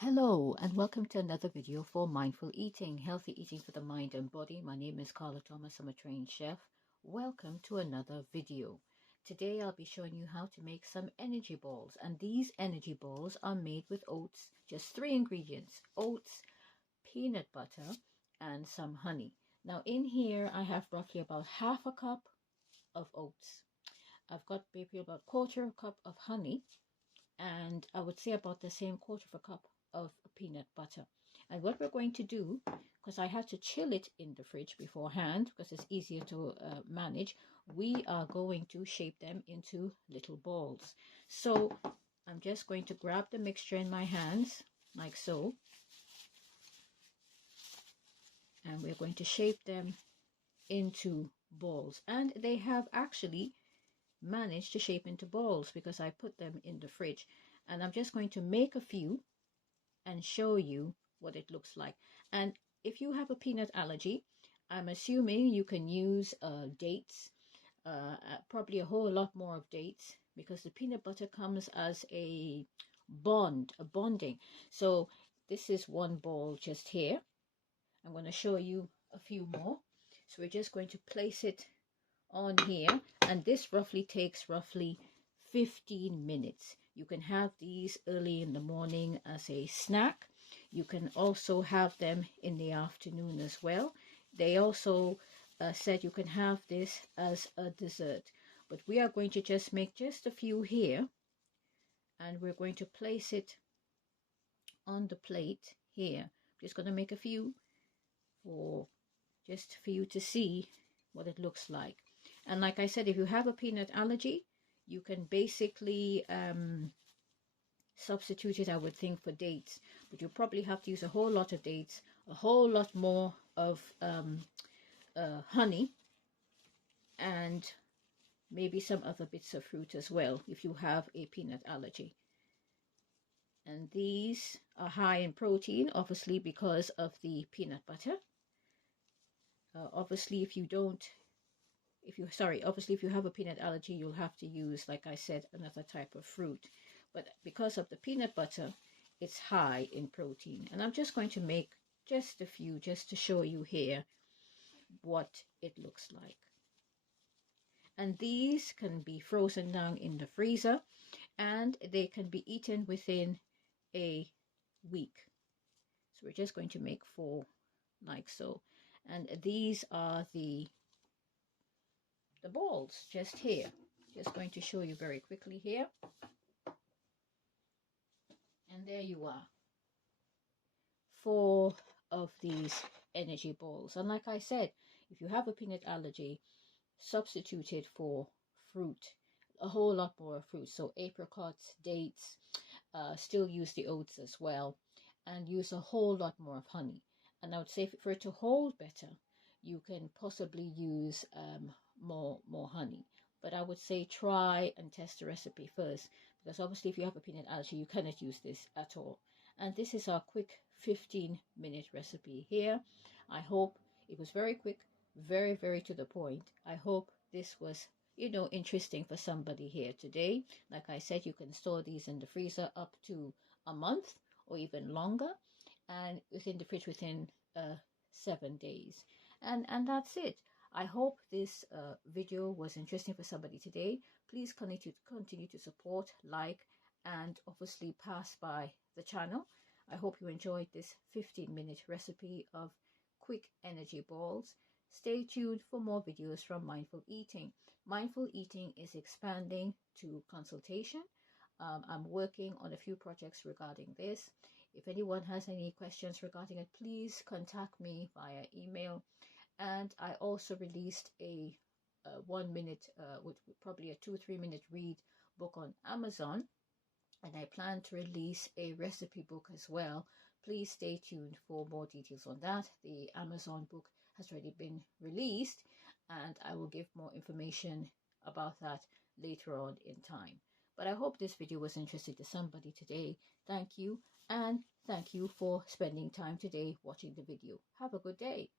Hello and welcome to another video for mindful eating, healthy eating for the mind and body. My name is Carla Thomas. I'm a trained chef. Welcome to another video. Today I'll be showing you how to make some energy balls, and these energy balls are made with oats. Just 3 ingredients: oats, peanut butter and some honey. Now in here I have roughly about half a cup of oats. I've got maybe about 1/4 cup of honey, and I would say about the same 1/4 cup of peanut butter. And what we're going to do, because I had to chill it in the fridge beforehand because it's easier to manage, we are going to shape them into little balls. So I'm just going to grab the mixture in my hands like so, and we're going to shape them into balls. And they have actually managed to shape into balls because I put them in the fridge. And I'm just going to make a few and show you what it looks like. And if you have a peanut allergy, I'm assuming you can use dates, probably a whole lot more of dates, because the peanut butter comes as a bonding. So this is one ball just here. I'm going to show you a few more. So we're just going to place it on here, and this roughly takes 15 minutes. You can have these early in the morning as a snack. You can also have them in the afternoon as well. They also said you can have this as a dessert, but we are going to just make just a few here, and we're going to place it on the plate here. I'm just going to make a few just for you to see what it looks like. And like I said, if you have a peanut allergy, you can basically substitute it, I would think, for dates. But you probably have to use a whole lot of dates, a whole lot more of honey, and maybe some other bits of fruit as well if you have a peanut allergy. And these are high in protein, obviously, because of the peanut butter. Obviously, if you have a peanut allergy, you'll have to use, like I said, another type of fruit. But because of the peanut butter, it's high in protein. And I'm just going to make just a few just to show you here what it looks like. And these can be frozen down in the freezer, and they can be eaten within a week. So we're just going to make 4 like so. And these are the balls just here. Just going to show you very quickly here. And there you are, 4 of these energy balls. And like I said, if you have a peanut allergy, substitute it for fruit, a whole lot more fruit. So apricots, dates, still use the oats as well, and use a whole lot more of honey. And I would say for it to hold better, you can possibly use more honey. But I would say try and test the recipe first, because obviously if you have a peanut allergy, you cannot use this at all. And this is our quick 15-minute recipe here. I hope it was very quick, very, very to the point. I hope this was, interesting for somebody here today. Like I said, you can store these in the freezer up to a month or even longer, and within the fridge within 7 days. And that's it. I hope this video was interesting for somebody today. Please continue to support, like, and obviously pass by the channel. I hope you enjoyed this 15-minute recipe of quick energy balls. Stay tuned for more videos from Mindful Eating. Mindful Eating is expanding to consultation. I'm working on a few projects regarding this. If anyone has any questions regarding it, please contact me via email. And I also released a 1 minute, with probably a 2-3 minute read book on Amazon. And I plan to release a recipe book as well. Please stay tuned for more details on that. The Amazon book has already been released, and I will give more information about that later on in time. But I hope this video was interesting to somebody today. Thank you, and thank you for spending time today watching the video. Have a good day.